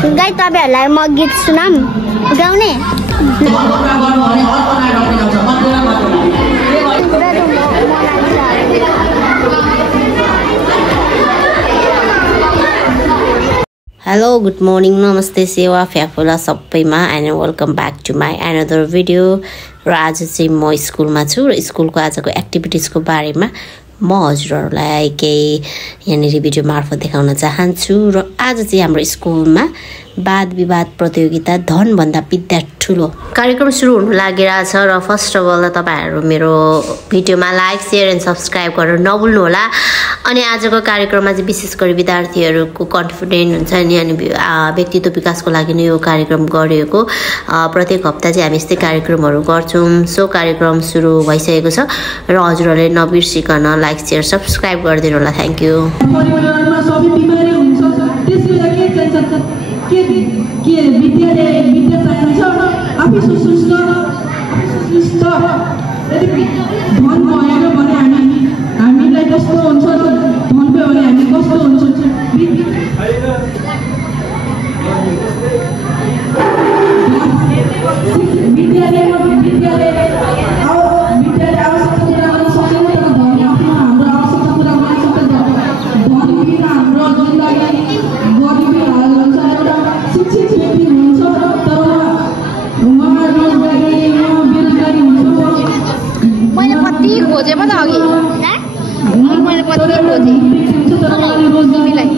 गाई तपाईहरुलाई म गीत सुनाम गाउने Hello, good morning, namaste, sewa, फ्याफुला सबैमा and welcome back to my another video. र आज चाहिँ म स्कुलमा छु र स्कुलको आजको एक्टिभिटिजको बारेमा म हजुरहरुलाई केही यहाँनिर भिडियो मार्फत देखाउन चाहन्छु र आज चाहिँ हाम्रो स्कुलमा वाद विवाद प्रतियोगिता धन भन्दा विद्या ठुलो कार्यक्रम सुरु हुन लागिरहेछ र फर्स्ट अफ अल तपाईहरु मेरो भिडियोमा लाइक शेयर एन्ड सब्स्क्राइब गर्न नभुल्नु होला अनि आजको कार्यक्रममा चाहिँ विशेष गरी विद्यार्थीहरुको कन्फिडेन्ट हुन्छ नि अनि व्यक्तित्व विकासको लागि नै यो कार्यक्रम गरिएको प्रत्येक हप्ता चाहिँ हामी यस्तै कार्यक्रमहरु गर्छौं सो कार्यक्रम सुरु भइसकेको छ र हजुरहरुले नबिर्सिकन लाइक शेयर सब्स्क्राइब गरिदिनु होला थ्यांक यू परिवारमा सबै बिमारी हुन्छ त्यसबेला के चाहिन्छ के विद्या चाहिन्छ आफै सुस्त यदि धन भएन भने हामीलाई कस्तो हुन्छ धन भयो भने हामी कस्तो हुन्छ विद्याले खोजे पो त अघि मैले पत्ती खोजे तिमीलाई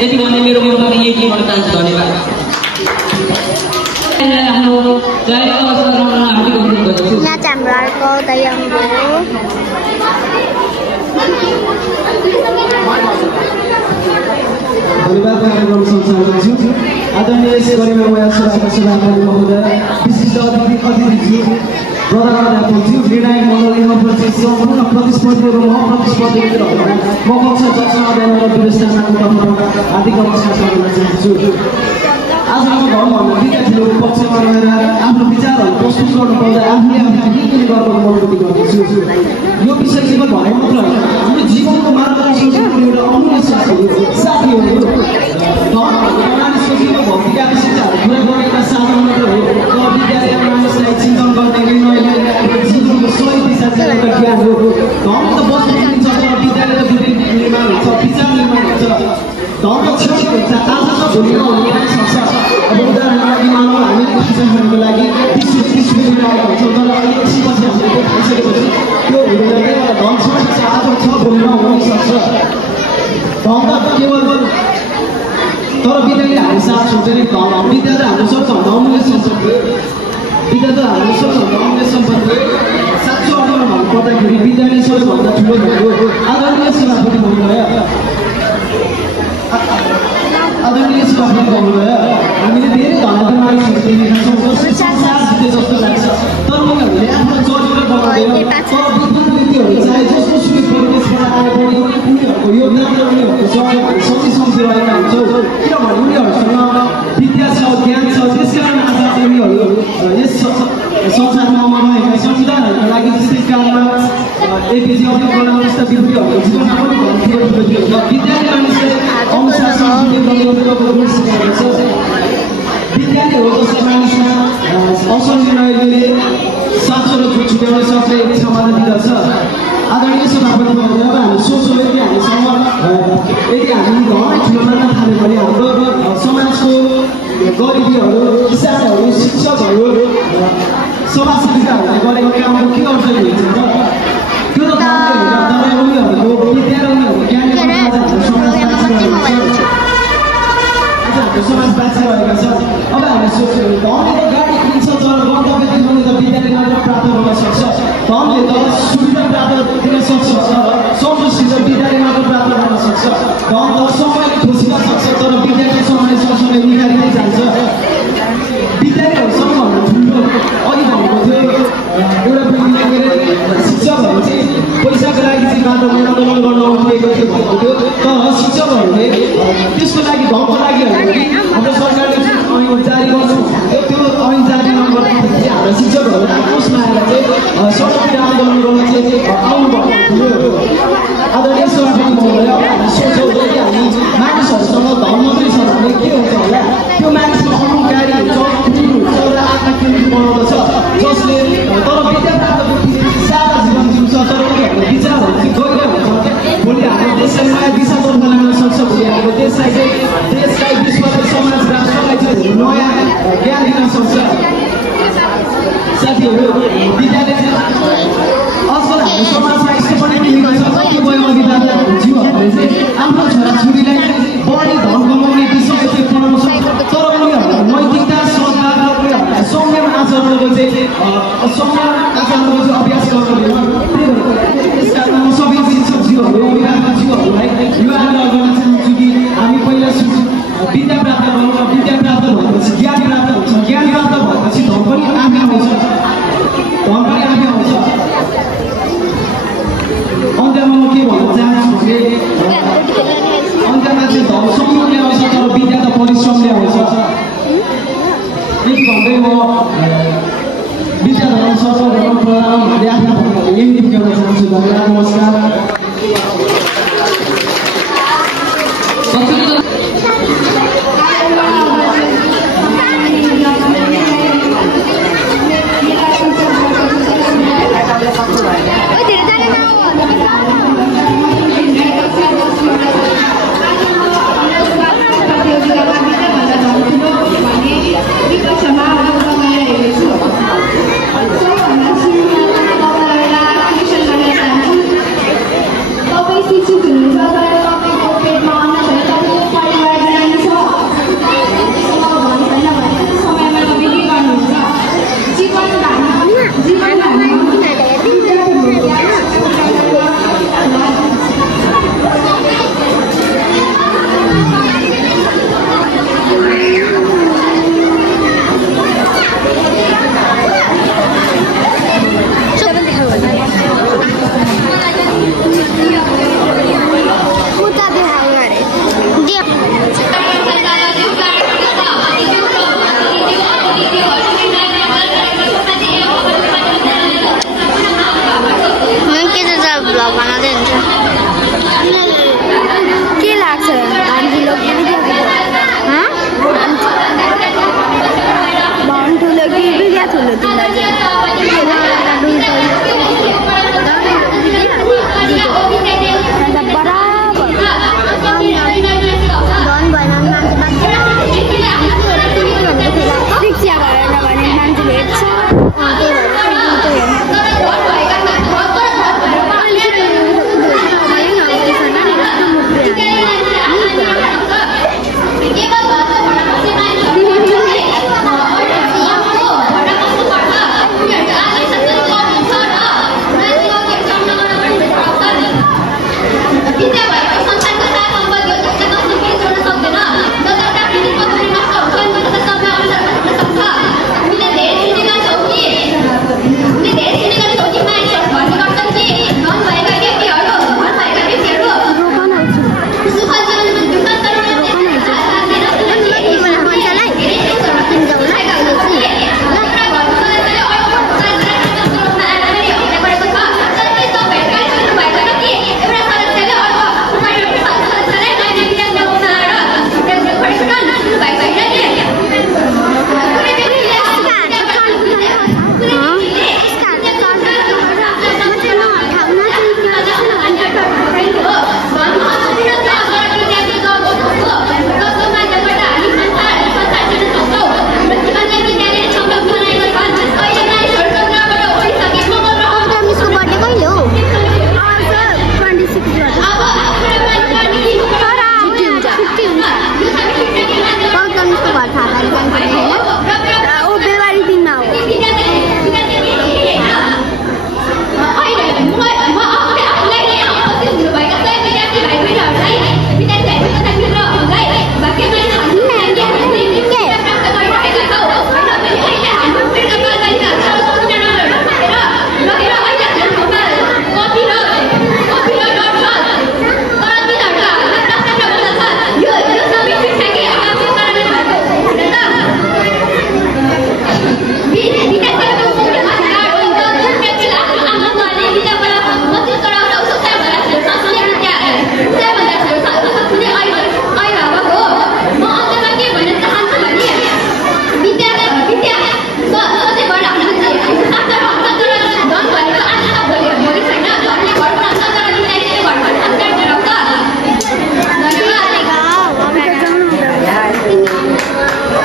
यति भन्ने मेरो मनबाट यही के भन्न चाहन्छु धन्यवाद हाम्रो जायका अवसरमा हार्दिक अनुरोध गर्दछु यहाँ चाहिँ हाम्रो अर्को दयाङ्गो धन्यवाद कार्यक्रम सञ्चालन छु आदरणीय गरिमा सभापति महोदय विशिष्ट अतिथिज्यू प्रधानाध्यापकज्यू निर्णायक मण्डलीमा उपस्थित सम्पूर्ण प्रतिस्पर्धीहरू प्रतिस्पर्धीहरूमा म कक्षा कक्षा अध्ययन र व्यवस्थापनको तर्फबाट हार्दिक नमस्कार गर्न चाहन्छु आज म घरभन्दा विद्यार्थीहरूको पक्षमा रहेर आफ्नो विचारहरू प्रस्तुत गर्नु पर्दा आफूले आफूलाई के गर्नको अनुभूति गर्दछु यो विषय केवल भने मात्र होइन हाम्रो जीवनको मार्गदर्शनको एउटा अमूल्य साथीहरू मानिसको भौतिक आवश्यकताहरू पुरा गर्ने एउटा साधन मात्र हो तर विद्यालयमा मानिसलाई चिन्तन गर्ने निर्णय लिने जीवनको सही दिशा चाहिँ एउटा ज्ञान हो धर्म त बस्नु दिन्छ तर विद्यालय त बुद्धि निर्माण हुन्छ विचार निर्माण हुन्छ धर्म क्षणिक हुन्छ आज त भोलि नहुन सक्छ अब उदाहरणको लागि मानव हामीले शिक्षाको लागि 20 मिनेट आएको हुन्छौँ तर अहिले एकछिनपछि हामीले खाइसकेपछि त्यो हुँदैन एउटा धन क्षणिक छ आज छ भोलि नहुन सक्छ धन त केवल तर विद्यालय हामी साथ छुट्छ नि धन विद्यालय हाम्रो सबभन्दा अमूल्य सम्पत्ति विद्यालय हाम्रो सबभन्दा अमूल्य सम्पत्ति साँचो अर्थमा भन्नुपर्दाखेरि विद्यालय सबैभन्दा ठुलो भनेको आदरणीय सभापति महोदय हामीले धेरै धनात्मक मानिसहरू देखेका छौँ जसले संसार जिते जस्तो लाग्छ तर उनीहरूले आफ्नो चरित्र बनाउँदैन तर विद्यार्थीहरू चाहे जस्तो सुकै परिवेशबाट आए पनि उनीहरूको योगदान र उनीहरूको सहयोग सँगै सम्झिरहेका हुन्छौँ किनभने उनीहरूसँग विद्या छ ज्ञान छ त्यसकारण आज उनीहरू यस संसारमा अमर रहेका संविधानहरूका लागि जस्तै कालमा एपिजे अब्दुल कलाम जस्ता व्यक्तिहरूको जीवनमा पनि ठुलो ठुलो थियो विद्यालय मानिसलाई विद्यालय हो जसले मानिसमा असल निर्णय लिने साँचो र झुट छुट्याउन सक्ने क्षमता दिँदछ आदरणीय सभापति महोदय अब हामी सोच्छौँ यदि हामीसँग यदि हामी घरमा ठुलो मान्न थाल्यो भने हाम्रो समाजको गरिबीहरू किसानहरू शिक्षकहरू समाजसेविकाहरूले गरेको कामको के अर्थ हुन्छ त्यो त तर उनीहरूको विद्या र उनीहरूको ज्ञानले समाज बाँचिरहेका छ अब हामी सोच्यौँ धनले त गाडी किन्छ तर गन्तव्य देखाउने त विद्यालयमा प्राप्त गर्न सक्छ धनले त सुविधा प्राप्त दिन सक्छ सन्तोषसित विद्यालयमा प्राप्त गर्न सक्छ धन त समय खोजिन सक्छ तर विद्यालय समय सँगसँगै निकालिँदै जान्छ विद्यालयहरू सबभन्दा ठुलो अघि भनेको थियो एउटा शिक्षकहरू चाहिँ पैसाको लागि चाहिँ बाटोमा आन्दोलन गर्न उठेको थियो भनेको थियो तर शिक्षकहरूले त्यसको लागि धनको लागि हाम्रो सरकारले ऐन जारी गर्नु त्यो ऐन जारी नगर्दाखेरि हाम्रो शिक्षकहरू आक्रोशमा आएर चाहिँ सडकतिर आन्दोलन गर्न चाहिँ आउनु भएको थियो आदरणीय सभापति महोदय हामी सोच्छौँ यदि हामी मानिसहरूसँग धन मात्रै छ भने के हुन्छ होला त्यो मानिसमा अहङ्कारी हुन्छ र आत्मा केन्द्रित बनाउँदछ जसले तर विद्या प्राप्त व्यक्तिले सारा जीवन जिउँछ तर उनीहरूको विचारहरू चाहिँ गहिरो हुन्छ भोलि हाम्रो देशलाई नयाँ दिशातर्फ लान सक्छ भोलि हाम्रो देशलाई चाहिँ देशलाई विश्वलाई समाज राष्ट्रलाई चाहिँ नयाँ ज्ञान दिन सक्छ साथीहरू विद्यालय असल हाम्रो समाजमा यस्तो पनि देखेको छ कति वयमा विद्यालयहरू जीवहरूले चाहिँ आफ्नो छोराछोरीलाई बढी धन कमाउने दिशामा चाहिँ पढाउँछ तर उनीहरूलाई नैतिकता सद्भाव र उनीहरूलाई संयम आचरणको चाहिँ अभ्यास गर्दैन त्यस कारण म सबै शिक्षकज्यूहरू अभिभावकज्यूहरूलाई यो आग्रह गर्न चाहन्छु कि हामी पहिला विद्या प्राप्त गरौँ र विद्या प्राप्त भएपछि ज्ञान प्राप्त हुन्छ ज्ञान प्राप्त भएपछि धन पनि आफै आउँछ अन्त्यमा म के भन्न चाहन्छु भने अन्त्यमा चाहिँ धन संयोगले आउँछ तर विद्या त परिश्रमले आउँछ यति भन्दै म विद्या धर्म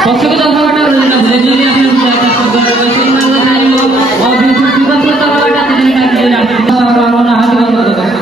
पक्षको तर्फबाट रोजिना भुजेलले आफ्नो सहायता गरेर सम्मानलाई दियो अब बिल्कुल जीवनको तर्फबाट तिनीलाई दिएर आफ्नो सहभागिता हार्दिक अनुरोध गर्छु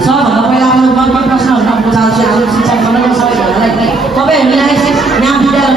सबभन्दा पहिला आफ्नो प्रश्नहरू पुछाउँछु हाम्रो शिक्षक सबै सबैजनालाई तपाईहरुलाई यहाँ विद्यालय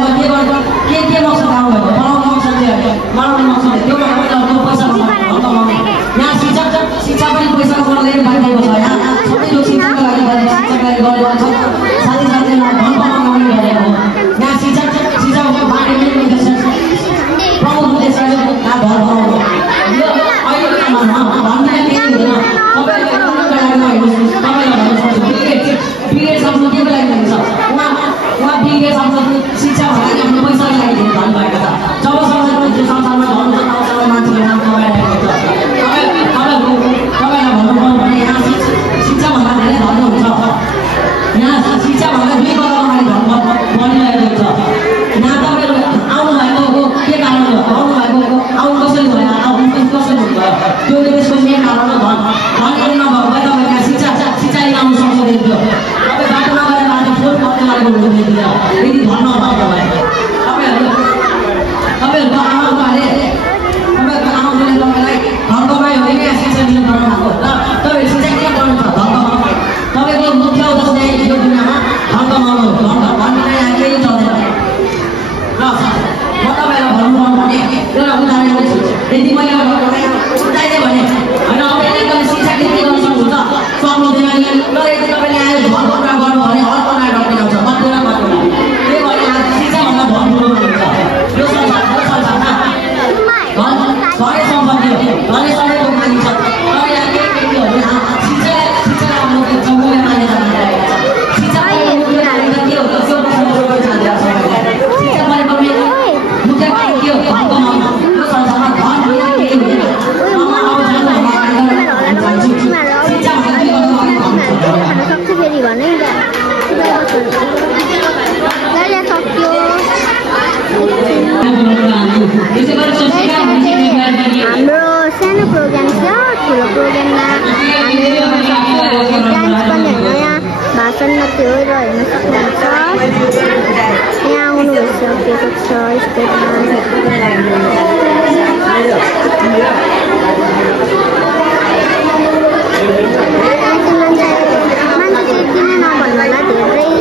बोल्नु दिन्छ यदि धन्न भएको भए तपाईहरुको आमाबाले तपाईहरुको आमाबाले तपाईलाई धर्ममै होइन शिक्षा दिनु पर्नु भएको र तपाईहरु शिक्षा के गर्नु छ धर्ममा तपाईको मुख्य उद्देश्य चाहिँ यो दुनियामा धर्ममा धर्म भन्ने यहाँ केही चल्दैन र म तपाईहरुलाई भन्नु पर्ने एउटा उदाहरण दिन्छु यदि मैले उदाहरण भने हैन अब यदि शिक्षा के गर्न सक्नुहुन्छ सक्नुहुँदैन र यदि तपाईले आयो धर्म कुरा गर्नु भने अर्को नाटक दिनुहुन्छ मध्येमा मात्र के भने शिक्षा भन्दा धन ठुलो हुन्छ यो संसारमा घरै सम्बन्धी घरै सबैको मानिन्छ तर यहाँ केही व्यक्तिहरू शिक्षा राम्रो जम्मूले मानेर भनिरहेको छ शिक्षा के हो त्यो प्रश्न शिक्षा भनेको मुख्य के हो धन कमाउनु यो संसारमा धन होइन केही हुँदैन शिक्षा भनेको सक्छु फेरि भने हाम्रो सानो प्रोग्राम थियो ठुलो प्रोग्राममा हामीले डान्स पनि होइन यहाँ भाषण मात्रै हो र हेर्न सक्नुहुन्छ यहाँ आउनु भइसकेको छ स्टेजमा मान्छे किन नभन्नु होला धेरै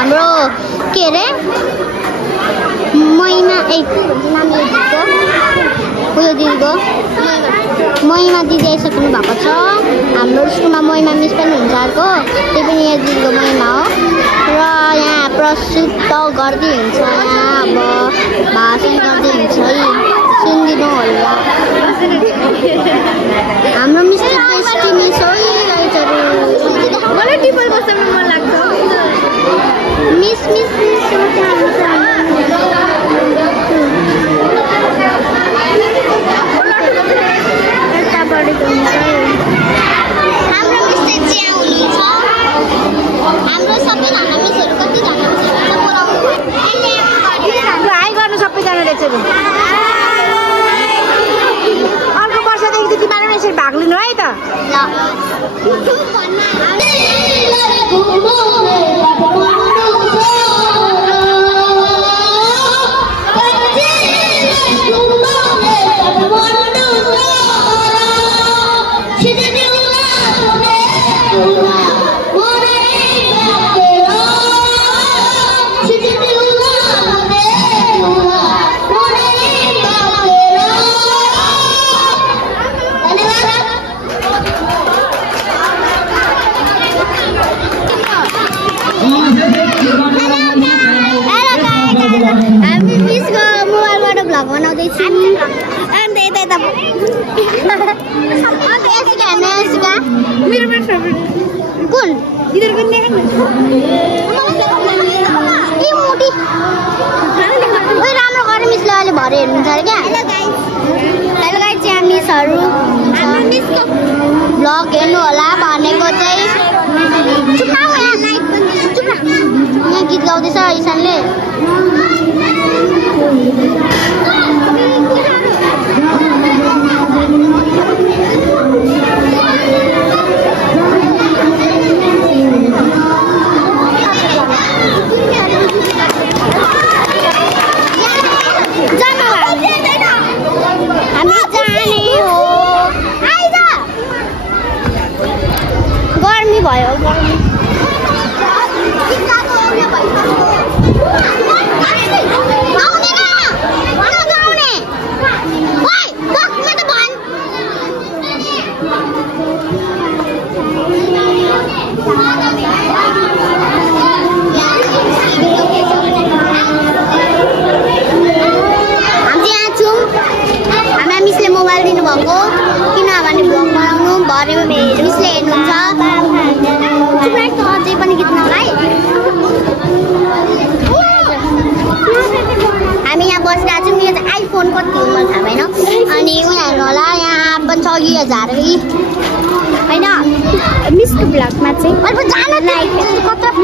हाम्रो के अरे महिमा उयो दिदीको महिमा दिदी आइसक्नु भएको छ। हाम्रो स्कुलमा महिमा मिस पनि हुन्छ अर्को, त्यो पनि यहाँ दिदीको महिमा हो। र यहाँ प्रस्तुत गर्दै हुन्छ, यहाँ अब भाषण गर्दै हुन्छ है, सुनिदिनु होला। हाम्रो मिस टेस्टी मिस हो गाइजहरू। मलाई टिपल बस्न मन लाग्छ। मिस मिस मिस हाम्रो मिस चाहिँ हुनुहुन्छ। हाम्रो सबैजना मिसहरू कतिजना हाई गर्नु सबैजना रहेछ। अर्को वर्षदेखि तिमीहरू यसरी भाग लिनु है त। राम्रो गरेर मिसले अहिले भरे हेर्नुहुन्छ अरे क्या। हेलो गाइस चाहिँ मिसहरू भ्लग हेर्नु होला भनेको चाहिँ यहाँ गीत गाउँदैछ ईशानले। भयो मिसले मोबाइल दिनुभएको किनभने भ्लग बनाउनु भरे मिसले हेर्नुहुन्छ। अझै पनि गीत नगाई हामी यहाँ बसिरहेको छौँ। यो चाहिँ आइफोन कति हो मलाई थाहा भएन। अनि उनीहरू होला यहाँ पनि 6000 होइन। मिसको भ्लगमा चाहिँ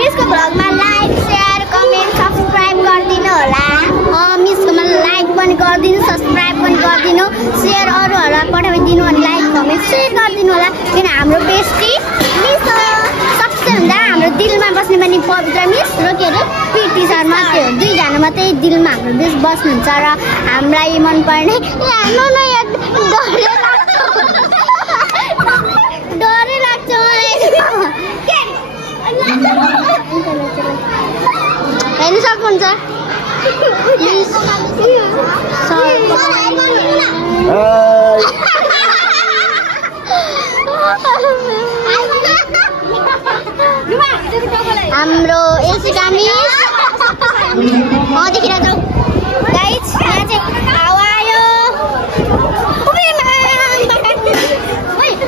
मिसको भ्लगमा लाइक सेयर कमेन्ट सब्सक्राइब गरिदिनु होला। मिसकोमा लाइक पनि गरिदिनु, सब्सक्राइब पनि गरिदिनु, सेयर अरूहरूलाई पठाइदिनु अनि लाइक कमेन्ट सेयर गरिदिनु होला। किन हाम्रो बेस्टी मिस हो। सबसे भन्दा हाम्रो दिलमा बस्ने पनि पवित्र मिस र के अरे पिटी सर मात्रै हो। दुईजना मात्रै दिलमा हाम्रो बेस बस्नुहुन्छ र हामीलाई मनपर्ने डरै लाग्छ हेर्नु सक्नुहुन्छ। हाम्रो एसिका मिस देखिरहेको छौँ गाइस। यहाँ चाहिँ हावा आयो।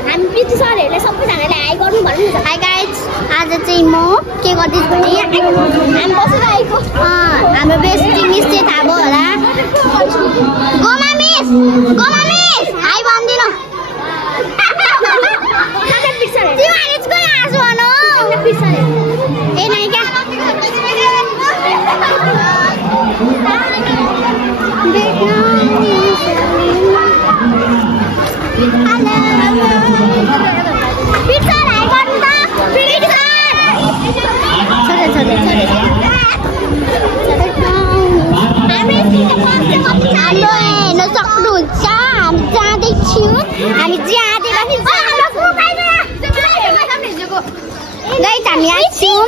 हामी पिटी सरहरूले सबैजनाले हाई गर्नु भन्नुहुन्छ। हाई गाइस, आज चाहिँ म के गर्दैछु भने हामी बसिरहेको हाम्रो बेस्टी मिस चाहिँ थाहा भयो होला। गोमा मिस हाई भनिदिनु। हामी ज्यादै गाइस हामी आइछौँ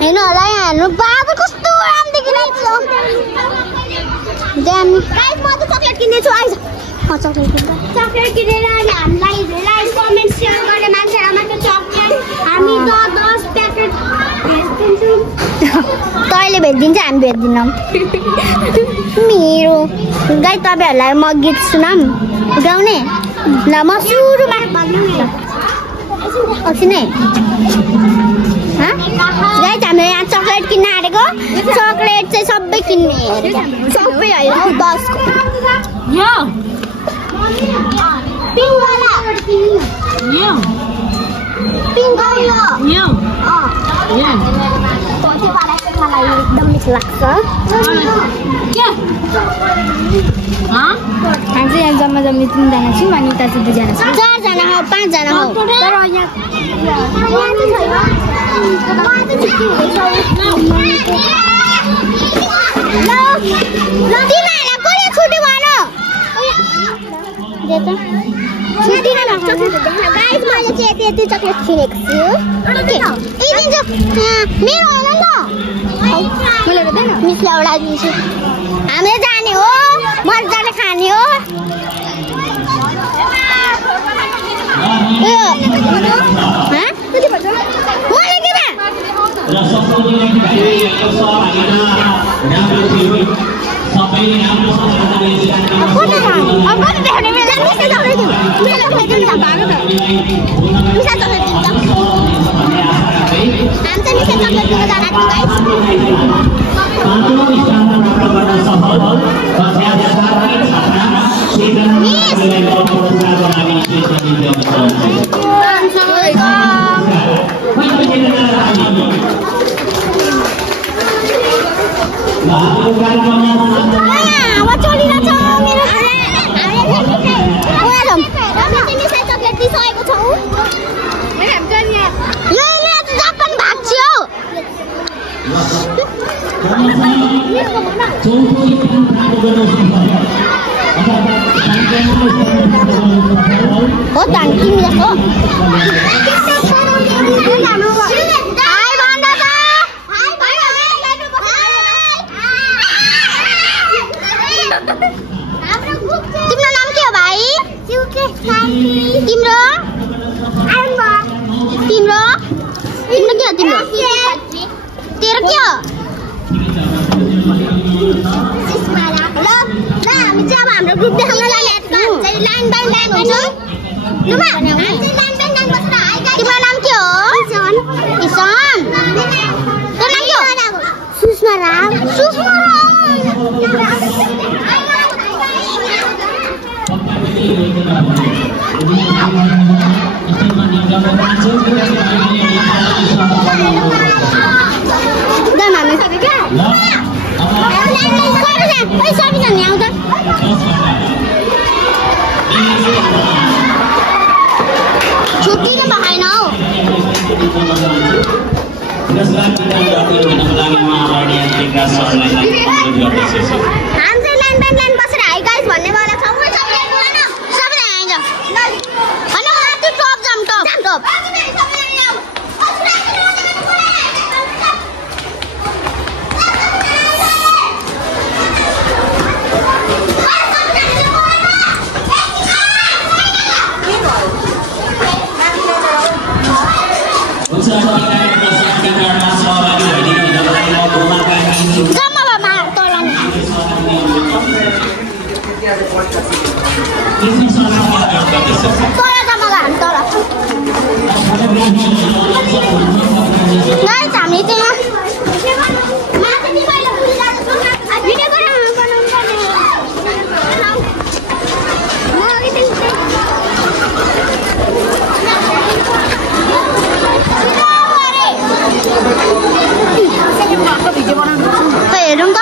हेर्नु होला यहाँ हेर्नु बाबु कस्तो राम्रो देखिरहेको छ गाइस म त चकलेट किन्दैछु आइज चकलेट किनेर अनि हामीलाई लाइक कमेन्ट सेयर गर्ने मान्छेलाई मात्र चकलेट हामी 10 प्याकेट भेट्दिन्छौँ तैँले भेट्दिन्छ हामी भेट्दिनौँ मेरो गाइस तपाईँहरूलाई म गीत सुनाऊँ गाउने ल म सुरुमा नै गाइस हामीले यहाँ चकलेट किन्न आँटेको चकलेट चाहिँ सबै किन्ने सबै होइन 10 को मलाई एकदम मिठो लाग्छ हामी चाहिँ यहाँ जम्मा 3 जना छौँ अनि उता चाहिँ 2 जना छौँ 4 जना हो 5 जना हो तर यहाँ गाइस मैले चाहिँ यति चकलेट किनेको छु मेरो होला नि त मिसलाई एउटा दिन्छु हामीले जाने हो मजाले खाने हो हो धान किनिरहेको तिम्रो नाम के हो भाइ तिम्रो तिम्रो तिम्रो के हो तिम्रो तेरो के हो हामी चाहिँ अब हाम्रो ग्रुप देखाउन लागिरहेको छ लाइन बाइ लाइन हुन्छौँ तिम्रो नाम के हो किसन तेरो नाम के हो सुषमा राम छुट्टी त भएन हौ हामी चाहिँ लाइन बाइ लाइन बसेर हाई गाइस भन्ने वाला छौँ सबैलाई आइज होइन त्यो टप जाम टप हामी चाहिँ हेरौँ त